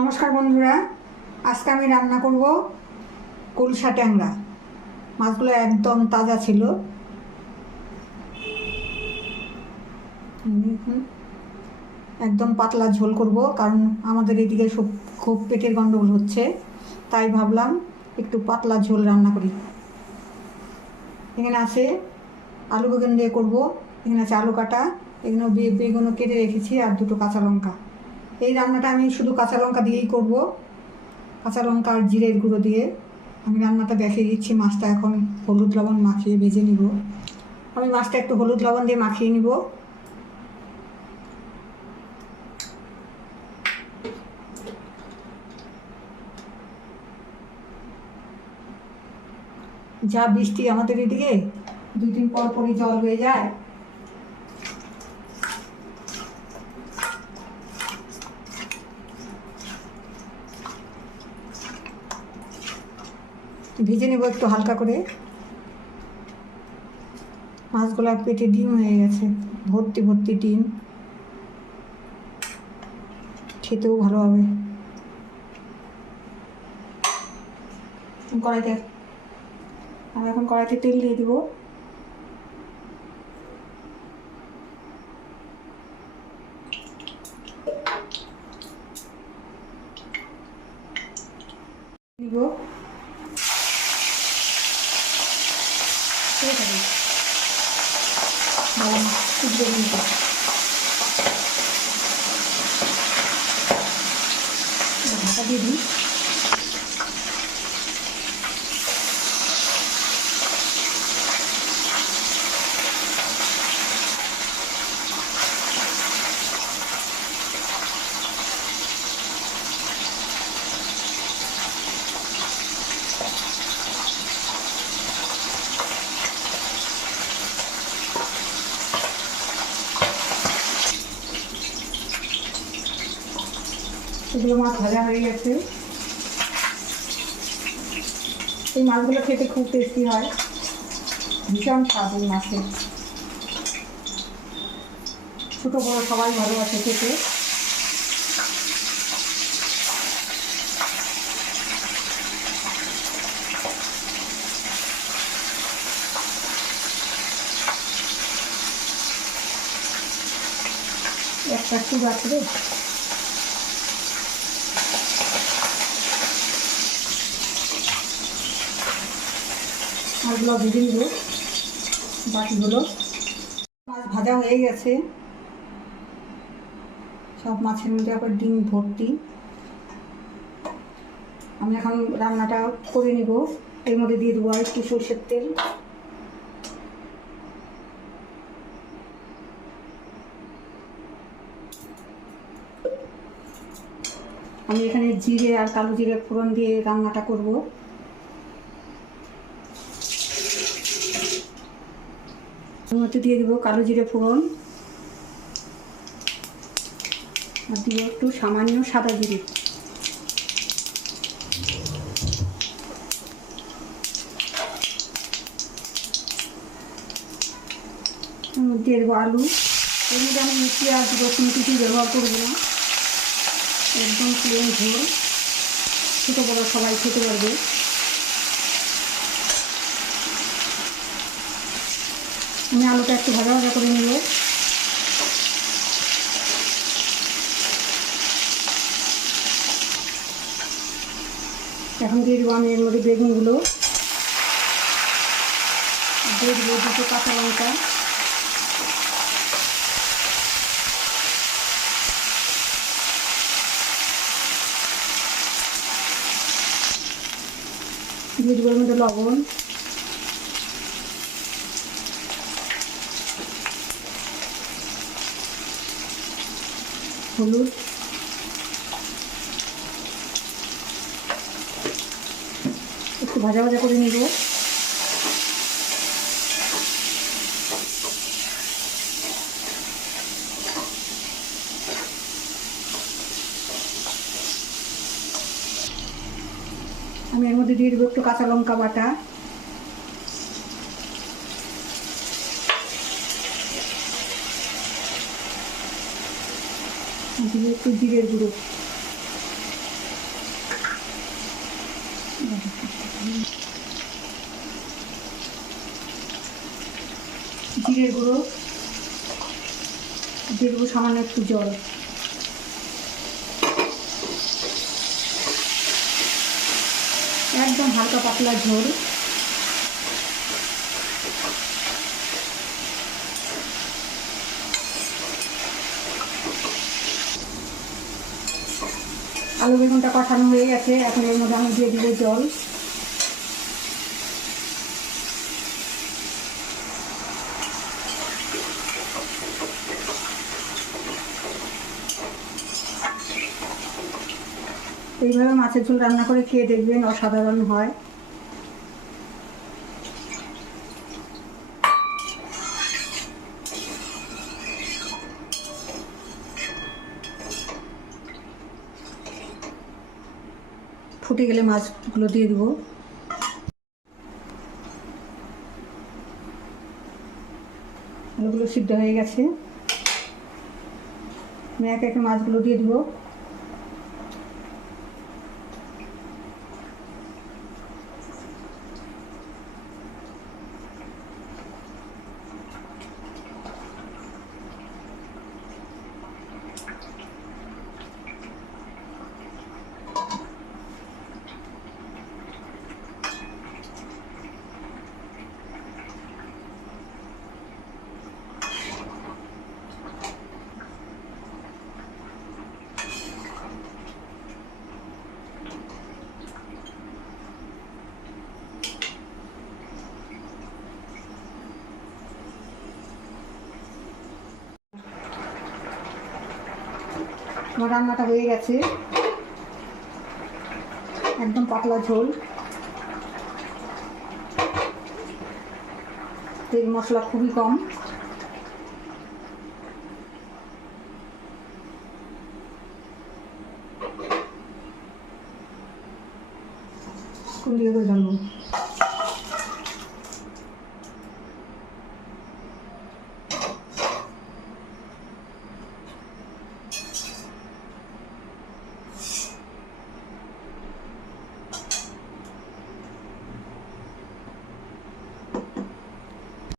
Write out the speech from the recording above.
নমস্কার বন্ধুরা, আজকে আমি রান্না করব কুলসা ট্যাংরা। মাছগুলো একদম তাজা ছিল। একদম পাতলা ঝোল করব, কারণ আমাদের এদিকে খুব পেটের গন্ডগোল হচ্ছে, তাই ভাবলাম একটু পাতলা ঝোল রান্না করি। এখানে আছে আলু বেগুন দিয়ে করবো। এখানে আছে আলু কাটা, এগুলো বেগুনও কেটে রেখেছি, আর দুটো কাঁচা লঙ্কা। এই রান্নাটা আমি শুধু কাঁচা লঙ্কা দিয়েই করব, কাঁচা লঙ্কা আর জিরের গুঁড়ো দিয়ে। আমি রান্নাটা দেখিয়ে দিচ্ছি। মাছটা এখন হলুদ লবণ মাখিয়ে ভেজে নিব। আমি মাছটা একটু হলুদ লবণ দিয়ে মাখিয়ে নিব। যা বৃষ্টি আমাদের এদিকে, 2 দিন পর পরই জল হয়ে যায়। ভেজে নেব একটু হালকা করে। মাছগুলার পেটে ডিম হয়ে গেছে, ভর্তি ভর্তি ডিম, খেতেও ভালো হবে। কড়াইতে আমি এখন কড়াইতে তেল দিয়ে দিব। দিব ঢাকা দিয়ে দিই। এগুলো মাছ ভাজা হয়ে গেছে। এই মাছগুলো খেতে খুব টেস্টি হয়, ভীষণ স্বাদ এই মাছের। ছোটো বড়ো সবাই ভালোবাসে খেতে। একটা চুল আছে রে, মাছগুলো ভেজে নিব। বাকিগুলো মাছ ভাজা হয়ে গেছে, সব মাছের মধ্যে আবার ডিম ভর্তি। আমি এখন রান্নাটা করে নিব। এর মধ্যে দিয়ে দেবো আর একটু সরষের তেল। আমি এখানে জিরে আর কালো জিরে ফোড়ন দিয়ে রান্নাটা করব। এর মধ্যে দিয়ে দেবো কালো জিরে ফোড়ন, আর দিব একটু সামান্য সাদা জিরে। এর মধ্যে দেবো আলু। এর মধ্যে আমি পেঁয়াজ রসুন কিছু ব্যবহার করবো না, একদম প্লেন ঝোল, ছোটো বড়ো সবাই খেতে পারবে। আমি আলুটা একটু ভাজা ভাজা করে নেব। এখন দিয়ে দেবো আমি এর মধ্যে বেগুনগুলো, দিয়ে দেবো দুটো কাঁচা লঙ্কা, দিয়ে দেবো এর মধ্যে লবণ, হলুদ, একটু ভাজা ভাজা করে নেব। আমি এর মধ্যে দিয়ে দেবো একটু কাঁচা লঙ্কা বাটা, দিয়ে একটু জিরের গুঁড়ো। জিরের গুঁড়ো দিয়ে দেবো সামান্য একটু জল। একদম হালকা পাতলা ঝোল। আলু বেগুনটা কষানো হয়ে গেছে, এখন এর মধ্যে আমি দিয়ে দিব জল। এইভাবে মাছের ঝোল রান্না করে খেয়ে দেখবেন, অসাধারণ হয়। ফুটে গেলে মাছগুলো দিয়ে দেবো। আলুগুলো সিদ্ধ হয়ে গেছে, আমি একে একে মাছগুলো দিয়ে দেবো। আমার রান্নাটা হয়ে গেছে, একদম পাতলা ঝোল, তেল মশলা খুবই কম। কোন দিকে করে জানবো।